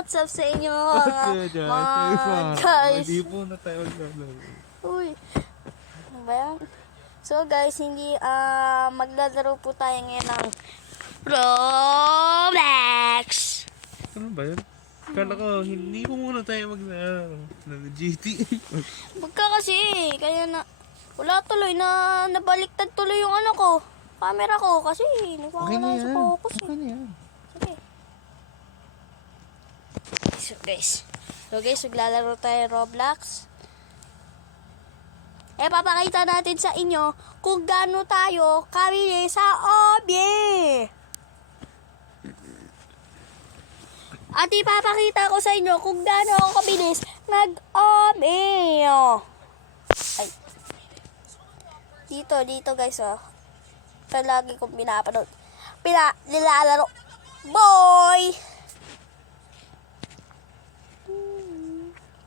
What's up sa inyo mga guys? Hindi po na tayo maglalaro. Uy, ano ba yan? So guys, hindi maglalaro po tayo ngayon ng Roblox. Ano ba yun? Kala ko, hindi po muna tayo maglalaro ng GTA. Bagka kasi, kaya na, wala tuloy na nabaliktad tuloy yung ano ko, camera ko kasi hindi ko na sa focus Okay na yan. Sige. So guys, maglalaro tayo Roblox. Papakita natin sa inyo kung gaano tayo kabili sa obye. At ipapakita ko sa inyo kung gaano ako kabilis mag-obye. Ay. Dito guys, oh. Ito lagi kong pinapanood. Nilalaro. Boy!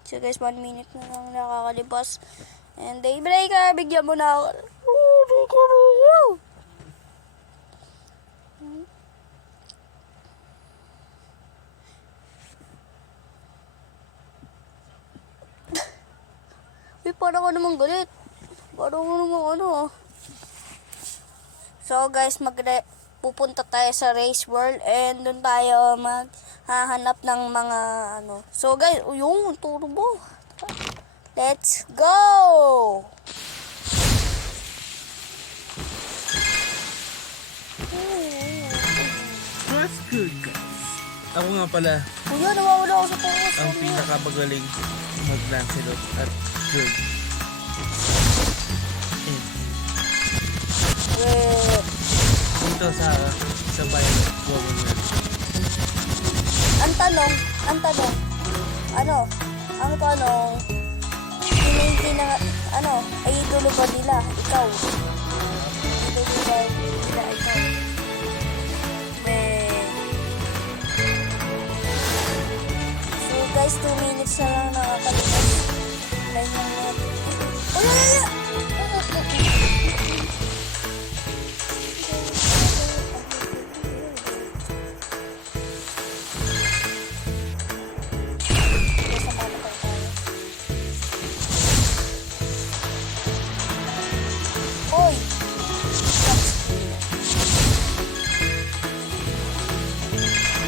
So guys, 1 minute na lang nakakalipas. And Daybreaker, bigyan mo na ako. Uy, parang ako naman galit. Parang ako naman ano. So guys, pupunta tayo sa Race World and doon tayo maghahanap ng mga ano. So guys, yung turbo. Let's go! That's good, guys. Ako nga pala, Kuya, nawawala ako sa focus. ang pinakamagaling mag-Lancelot at George. Dito sa bayan ng Woman. Ang tanong, hindi na, ay idolo ba nila? Ikaw? Idolo ba nila? Ikaw? So guys, 2 minutes na lang nakakalipas. Line lang natin. Oy!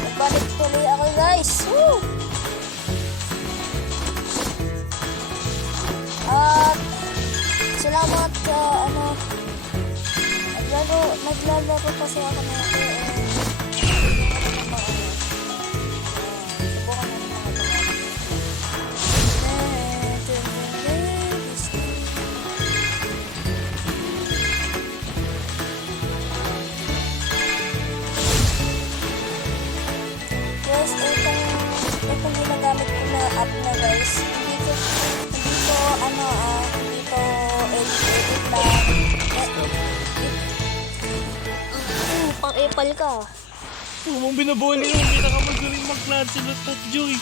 Nagbalik tuloy ako guys. Woo! At salamat sa naglalaro kasi ako na ito subukan na naman ako. Yes, itong ginagamit ko na app na guys. Hindi to edit lang. Pang-epal ka. Huwag mong binabuli yung pinakamagaling mag-Lancelot at Joy.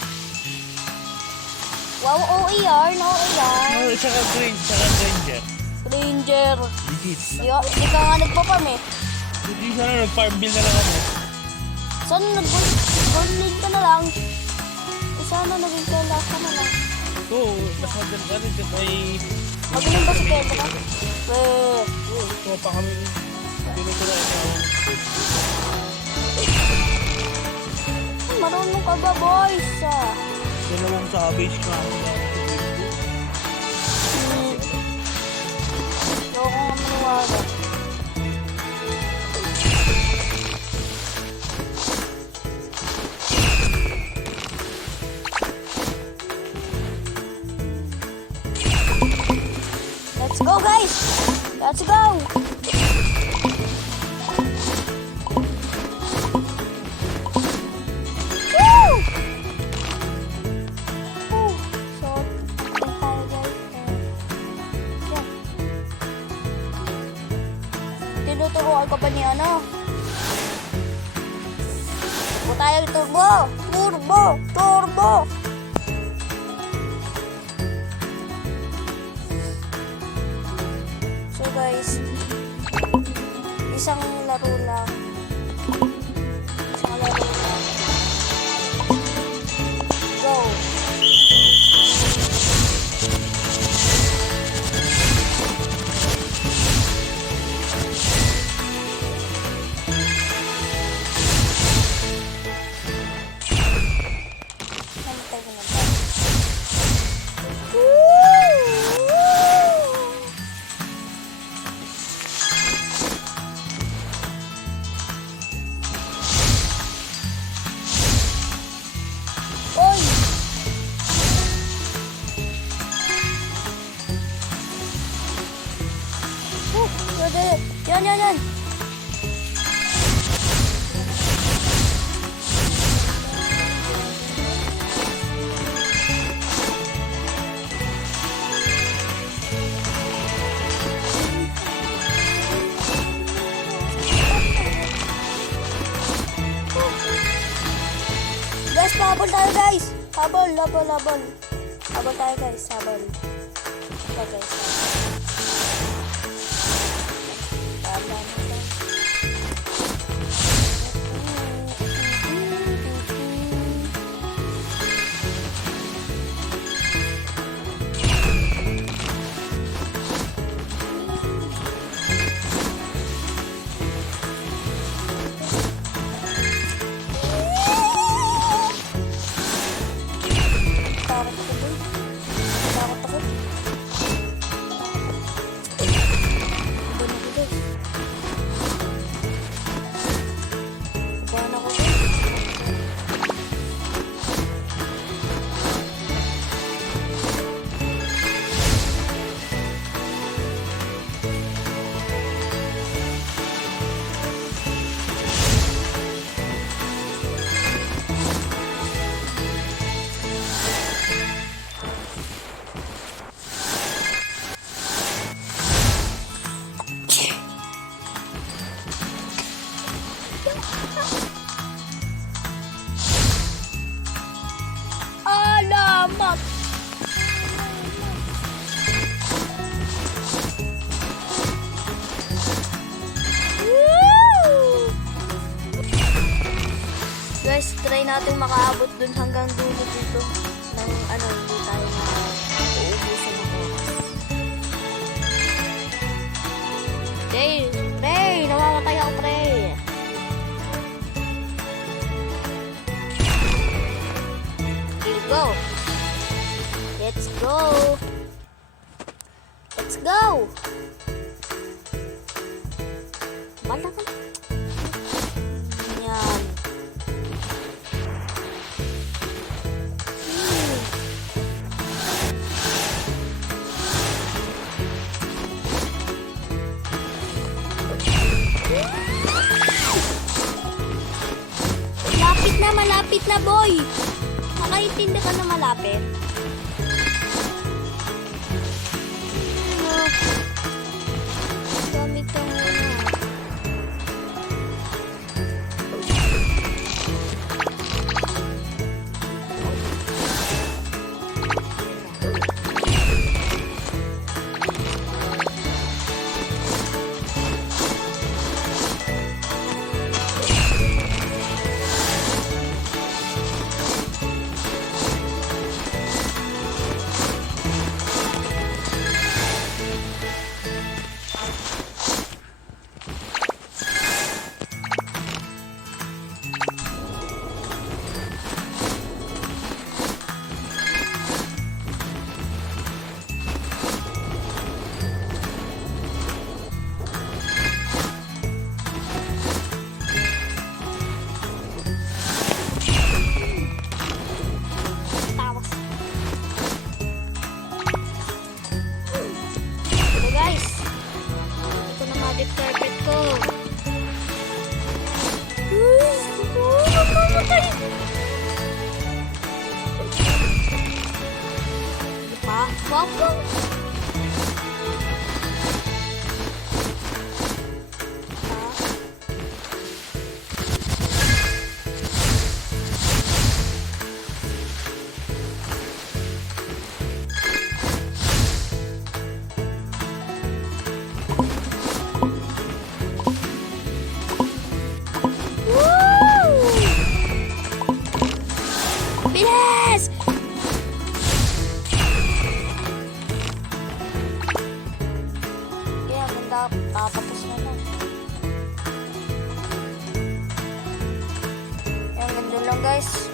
Wow, OAR, no OAR. No, saka Granger. Ranger. Legit. Hindi ka nga nagpa-farm eh. Hindi sana nag-farm bill na lang ako. Sana nag-gold ka na lang. Sana naging kailas ka na lang. Oo, mas maganda rin kasi ay... Magaling ba si Pedro? Oo, pa kami. Pinuto na ito. Marunong ka ba boys? Dalawang savage ka. Ayoko nga maniwala. Let's go guys! Let's go! Woo! So, tayo guys. Yeah. Tinuturuan ko pa ni ano? Turbo tayo, turbo! Turbo! So guys, isang laro lang. Yan. Guys, pahabol tayo guys. Habol. Habol tayo guys, habol. Ito guys. Alamak! Woo! Guys, try natin makaabot dun hanggang dulo dito ng hindi tayo na uubusan ng oras. Pray! Namamatay ako, pray! Go. Let's go. Malaki. Yan. Malapit na boy. Nakaintindi ka na malapit? Gamit ka muna. Magic carpet ko. Mamamatay! Pa? Papa? Bilis! Kaya tapos na na. Ayan, ganda lang guys.